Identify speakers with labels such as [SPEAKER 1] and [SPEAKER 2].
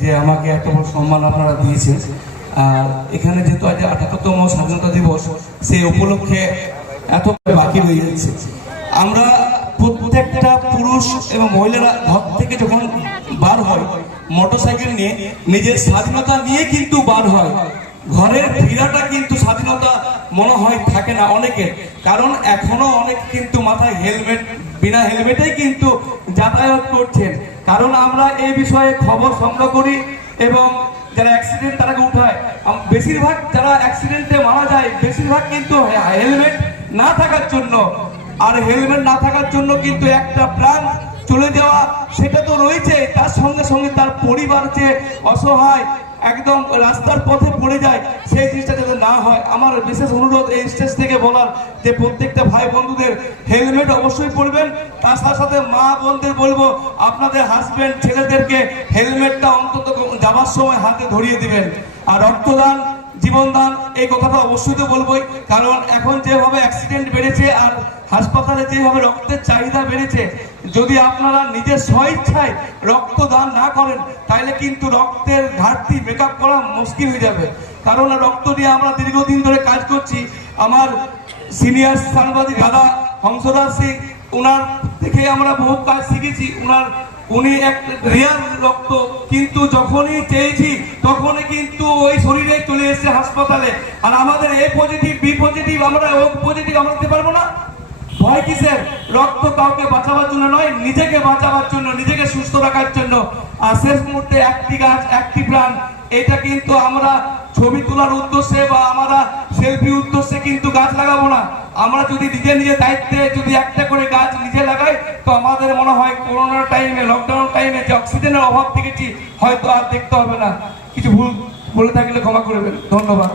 [SPEAKER 1] যে আমাকে এত বড় সম্মান আপনারা দিয়েছেন। এখানে যেহেতু আজ আঠাত্তরতম স্বাধীনতা দিবস, সেই উপলক্ষে এত বাকি রয়ে যাচ্ছে। আমরা প্রত্যেকটা পুরুষ এবং মহিলারা ঘর থেকে যখন বার হয়, মোটরসাইকেল নিয়ে নিজের স্বাধীনতা নিয়ে কিন্তু বার হয়। ঘরের ফিরাটা কিন্তু স্বাধীনতা মনে হয় থাকে না অনেকে। কারণ এখনও অনেক কিন্তু মাথায় হেলমেট, বিনা হেলমেটেই কিন্তু যাতায়াত করছেন। কারণ আমরা এই বিষয়ে খবর সংগ্রহ করি এবং যারা অ্যাক্সিডেন্ট তারাকে উঠায়। বেশিরভাগ যারা অ্যাক্সিডেন্টে মারা যায়, বেশিরভাগ কিন্তু হেলমেট না থাকার জন্য। আর হেলমেট না থাকার জন্য কিন্তু একটা প্রাণ চলে যাওয়া, সেটা তো রয়েছে। তার সঙ্গে সঙ্গে তার পরিবার যে অসহায় একদম রাস্তার পথে পড়ে যায়, সেই জিনিসটা যাতে না হয়। আমার বিশেষ অনুরোধ এই স্টেজ থেকে বলার যে প্রত্যেকটা ভাই বন্ধুদের হেলমেট অবশ্যই পরবেন। তার সাথে সাথে মা বোনদের বলব, আপনাদের হাজবেন্ড ছেলেদেরকে হেলমেটটা অন্তত যাওয়ার সময় হাতে ধরিয়ে দিবেন। আর রক্তদান, জীবনদান, এই কথাটা অবশ্যই তো বলবোই। কারণ এখন যেভাবে অ্যাক্সিডেন্ট বেড়েছে আর হাসপাতালে যেভাবে রক্তের চাহিদা বেড়েছে যদি আপনারা নিজের স্বইচ্ছায় রক্তদান না করেন, তাহলে কিন্তু রক্তের ঘাটতি মেকআপ করা মুশকিল হয়ে যাবে। কারণ রক্ত দিয়ে আমরা দীর্ঘদিন ধরে কাজ করছি। আমার সিনিয়র সাংবাদিক দাদা হংসদাস সিং ওনার থেকে আমরা বহু কাজ শিখেছি। ওনার উনি এক রিয়াল রক্ত। কিন্তু যখনই চেয়েছি, তখনই কিন্তু ওই শরীরে চলে এসেছে হাসপাতালে। আর আমাদের এ পজিটিভ বি পজিটিভ আমরা ও পজিটিভ আমরা দিতে পারব না। ভয় কিসের? রক্ত কাউকে বাঁচাবার জন্য নয়, নিজেকে বাঁচাবার জন্য, নিজেকে সুস্থ রাখার জন্য। আর শেষ মুহূর্তে একটি গাছ, একটি প্রাণ, এটা কিন্তু আমরা ছবি তোলার উদ্দেশ্যে বা আমরা সেলফি উদ্দেশ্যে কিন্তু গাছ লাগাবো না। আমরা যদি নিজে নিজে দায়িত্বে যদি একটা করে গাছ নিজে লাগাই, তো আমাদের মনে হয় করোনার টাইমে লকডাউন টাইমে যে অক্সিজেনের অভাব দেখেছি, হয়তো আর দেখতে হবে না। কিছু ভুল বলে থাকলে ক্ষমা করবেন ধন্যবাদ।